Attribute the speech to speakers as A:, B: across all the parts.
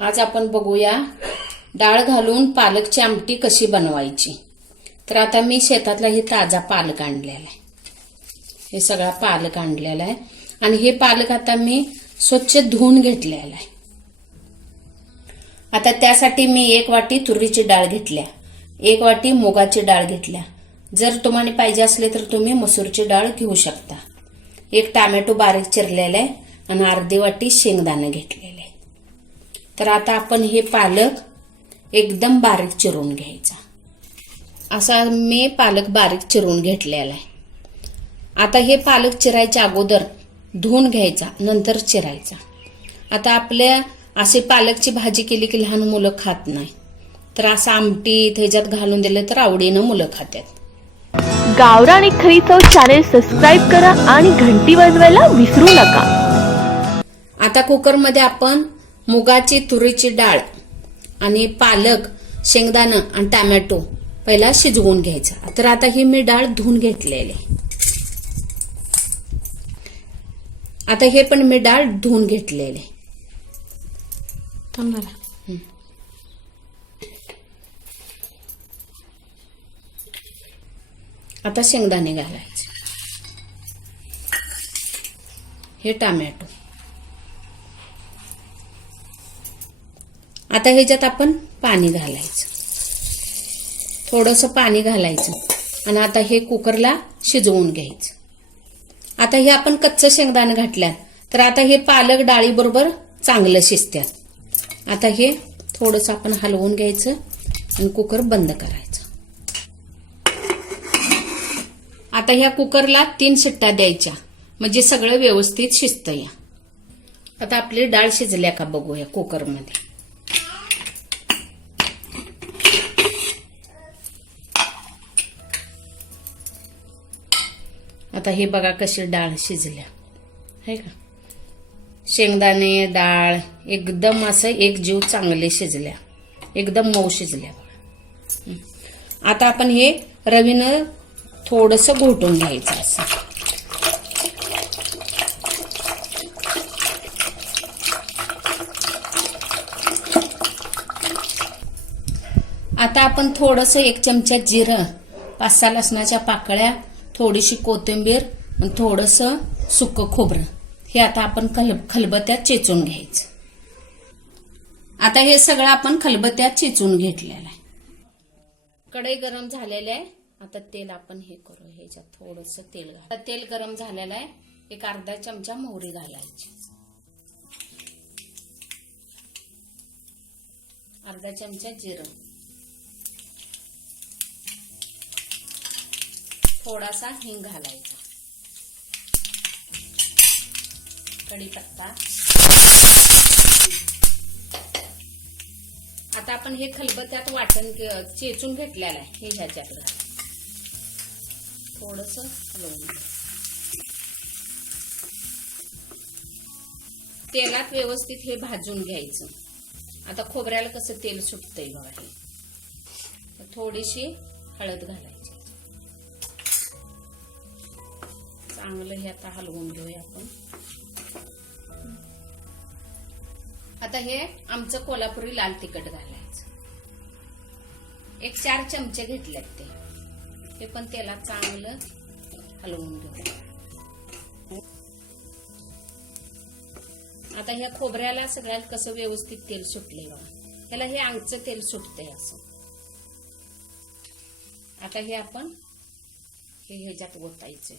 A: आज आपण बघूया डाळ घालून पालकची आमटी कशी बनवायची. तर आता मी शेतातला हे ताजा पालक आणलेला आहे. हे सगळा पालक आणलेला आहे. आणि हे पालक आता मी स्वच्छ धुवून घेतलेला आहे. आता त्यासाठी मी एक वाटी तुरीची डाळ घेतल्या. एक वाटी मुगाची डाळ घेतल्या. जर तुम्हाला पाहिजे असले तर तुम्ही मसूरची डाळ घेऊ शकता. एक टामॅटो बारीक चिरलेला आहे आणि अर्धी वाटी शेंगदाणं घेतलेले आहे. तर आता आपण हे पालक एकदम बारीक चिरून घ्यायचा. असा मी पालक बारीक चिरून घेतलेला आहे. आता हे पालक चिरायच्या अगोदर धुवून घ्यायचा नंतर चिरायचा. आता आपल्या असे पालकची भाजी केली की लहान मुलं खात नाही. तर असं आमटी ह्याच्यात घालून दिलं तर आवडीनं मुलं खातात
B: गावरान एक खरी चव चॅनेल सबस्क्राईब करा आणि घंटी वाजवायला विसरू नका.
A: आता कुकरमध्ये आपण मुगाची तुरीची डाळ आणि पालक शेंगदाणं आणि टॅमॅटो पहिला शिजवून घ्यायचा. तर आता ही मी डाळ धुवून घेतलेली. आता हे पण मी डाळ धुवून घेतलेले. आता शेंगदाणे घालायचे. हे टॅमॅटो. आता ह्याच्यात आपण पाणी घालायचं. थोडंसं पाणी घालायचं आणि आता हे कुकरला शिजवून घ्यायचं. आता हे आपण कच्चं शेंगदाणं घातल्यात. तर आता हे पालक डाळीबरोबर चांगलं शिजत्यात. आता हे थोडंसं आपण हलवून घ्यायचं आणि कुकर बंद करायचं. आता ह्या कुकरला तीन शिट्ट्या द्यायच्या. म्हणजे सगळं व्यवस्थित शिजतं या आता आपली डाळ शिजल्या का बघूया कुकरमध्ये. आता हे बघा कशी डाळ शिजल्या आहे का? शेंगदाणे डाळ एकदम असं एक जीव चांगले शिजल्या. एकदम मऊ शिजल्या बघा. आता आपण हे रवीनं थोडंसं घोटून घ्यायचं असं. आता आपण थोडंसं एक चमचा जिरं पाच सहा लसणाच्या पाकळ्या थोडीशी कोथिंबीर आणि थोडंसं सुकं खोबरं. हे आता आपण खल खलबत्यात चेचून घ्यायचं. आता हे सगळं आपण खलबत्यात चेचून घेतलेलं आहे. कढई गरम झालेली आहे. आता तेल आपण हे करू ह्याच्यात थोडंसं तेल घाल. आता तेल गरम झालेलं आहे. एक अर्धा चमचा मोहरी घालायची. अर्धा चमचा जिरं. थोडासा हिंग घालायचा. कढीपत्ता. आता आपण हे खलबत्यात वाटण चेचून घेतलेलं आहे हे ह्याच्यात घाल थोडस हलवून तेलात व्यवस्थित हे भाजून घ्यायचं. आता खोबऱ्याला कसं तेल सुटतंय बघा हे. थोडीशी हळद घालायची. चांगलं हे आता हलवून घेऊया आपण. आता हे आमचं कोल्हापुरी लाल तिखट घालायचं. एक चार चमचे घेतलेत ते. हे पण त्याला चांगलं हलवून घेऊ आता ह्या खोबऱ्याला सगळ्यात कसं व्यवस्थित तेल सुटले बघा. ह्याला हे आंगचं तेल सुटतंय असं. आता हे आपण हे ह्याच्यात ओतायचंय.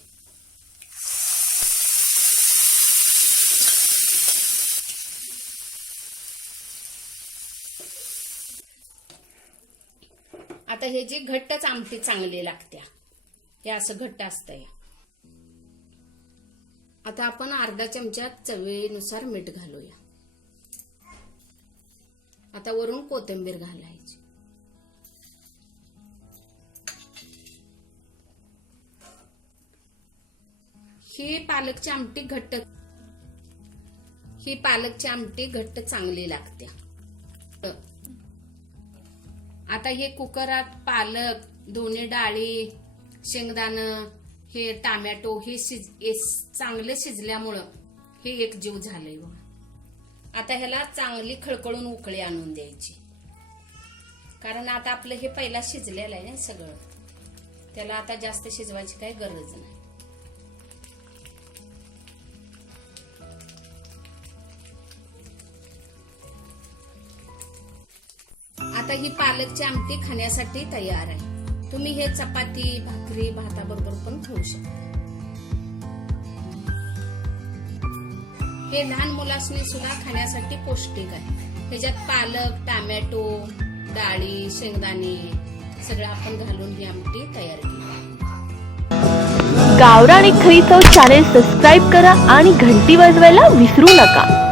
A: आता हे जे घट्टच आमटी चांगली लागत्या हे असं घट्ट असतंय. आता आपण अर्धा चमचा चवीनुसार मीठ घालूया. आता वरून कोथिंबीर घालायची. ही पालकची आमटी घट्ट ही पालकची आमटी घट्ट चांगली लागते आता हे कुकरात पालक दोन्ही डाळी शेंगदाणं हे टामॅटो हे शिज हे चांगलं शिजल्यामुळं हे एक जीव झालंय बघा. आता ह्याला चांगली खळखळून उकळी आणून द्यायची. कारण आता आपलं हे पहिला शिजलेलं आहे ना सगळं. त्याला आता जास्त शिजवायची काही गरज नाही. आता ही पालकची आमटी खाण्यासाठी तयार आहे. तुम्ही हे चपाती भाकरी भाताबरोबर पण खाऊ शकता. हे लहान मुलासनी सुद्धा खाण्यासाठी पौष्टिक आहे. त्याच्यात पालक टॅमॅटो डाळी शेंगदाणे सगळं आपण घालून ही आमटी तयार केली.
B: गावराणी आणि खरी चव चॅनेल सबस्क्राईब करा आणि घंटी वाजवायला विसरू नका.